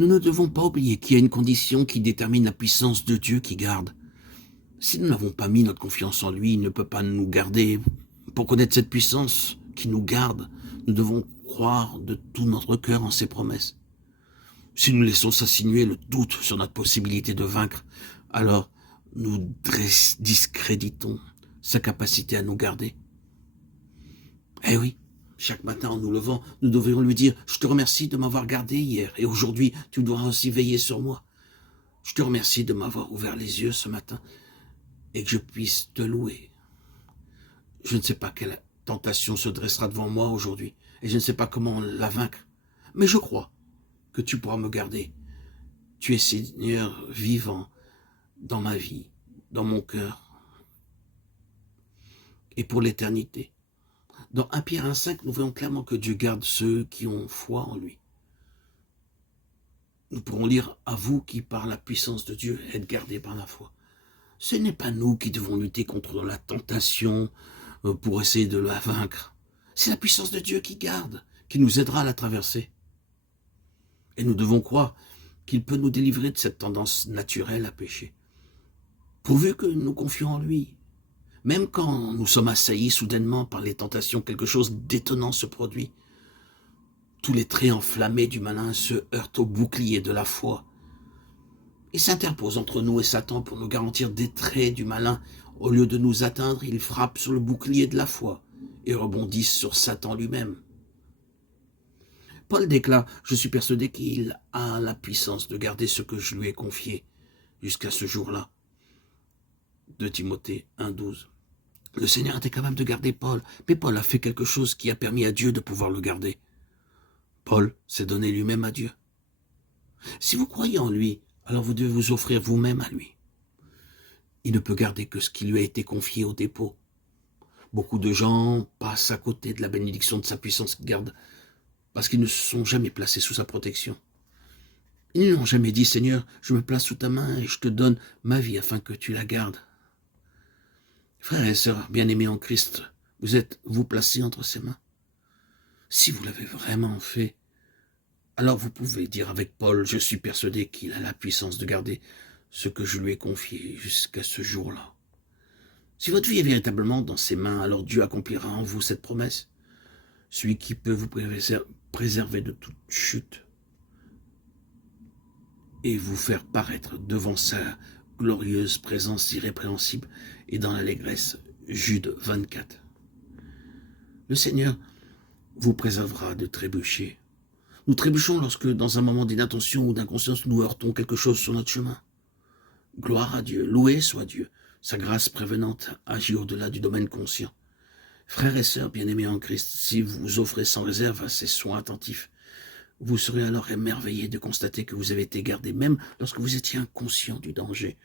Nous ne devons pas oublier qu'il y a une condition qui détermine la puissance de Dieu qui garde. Si nous n'avons pas mis notre confiance en lui, il ne peut pas nous garder. Pour connaître cette puissance qui nous garde, nous devons croire de tout notre cœur en ses promesses. Si nous laissons s'insinuer le doute sur notre possibilité de vaincre, alors nous discréditons sa capacité à nous garder. Eh oui, chaque matin en nous levant, nous devrions lui dire « Je te remercie de m'avoir gardé hier et aujourd'hui tu dois aussi veiller sur moi. Je te remercie de m'avoir ouvert les yeux ce matin et que je puisse te louer. Je ne sais pas quelle tentation se dressera devant moi aujourd'hui et je ne sais pas comment la vaincre, mais je crois que tu pourras me garder. Tu es Seigneur vivant dans ma vie, dans mon cœur et pour l'éternité. » Dans 1 Pierre 1,5, nous voyons clairement que Dieu garde ceux qui ont foi en lui. Nous pourrons lire « À vous qui, par la puissance de Dieu, êtes gardés par la foi ». Ce n'est pas nous qui devons lutter contre la tentation pour essayer de la vaincre. C'est la puissance de Dieu qui garde, qui nous aidera à la traverser. Et nous devons croire qu'il peut nous délivrer de cette tendance naturelle à pécher, pourvu que nous confions en lui. Même quand nous sommes assaillis soudainement par les tentations, quelque chose d'étonnant se produit. Tous les traits enflammés du malin se heurtent au bouclier de la foi. Il s'interpose entre nous et Satan pour nous garantir des traits du malin. Au lieu de nous atteindre, il frappe sur le bouclier de la foi et rebondit sur Satan lui-même. Paul déclare « Je suis persuadé qu'il a la puissance de garder ce que je lui ai confié jusqu'à ce jour-là. » 2 Timothée 1,12. Le Seigneur était capable de garder Paul, mais Paul a fait quelque chose qui a permis à Dieu de pouvoir le garder. Paul s'est donné lui-même à Dieu. Si vous croyez en lui, alors vous devez vous offrir vous-même à lui. Il ne peut garder que ce qui lui a été confié au dépôt. Beaucoup de gens passent à côté de la bénédiction de sa puissance qui garde parce qu'ils ne se sont jamais placés sous sa protection. Ils n'ont jamais dit « Seigneur, je me place sous ta main et je te donne ma vie afin que tu la gardes. » Frères et sœurs bien-aimés en Christ, vous êtes-vous placés entre ses mains? Si vous l'avez vraiment fait, alors vous pouvez dire avec Paul, je suis persuadé qu'il a la puissance de garder ce que je lui ai confié jusqu'à ce jour-là. Si votre vie est véritablement dans ses mains, alors Dieu accomplira en vous cette promesse. Celui qui peut vous préserver de toute chute et vous faire paraître devant sa glorieuse présence irrépréhensible et dans l'allégresse. Jude 24. Le Seigneur vous préservera de trébucher. Nous trébuchons lorsque, dans un moment d'inattention ou d'inconscience, nous heurtons quelque chose sur notre chemin. Gloire à Dieu, loué soit Dieu. Sa grâce prévenante agit au-delà du domaine conscient. Frères et sœurs bien-aimés en Christ, si vous vous offrez sans réserve à ses soins attentifs, vous serez alors émerveillés de constater que vous avez été gardés, même lorsque vous étiez inconscient du danger.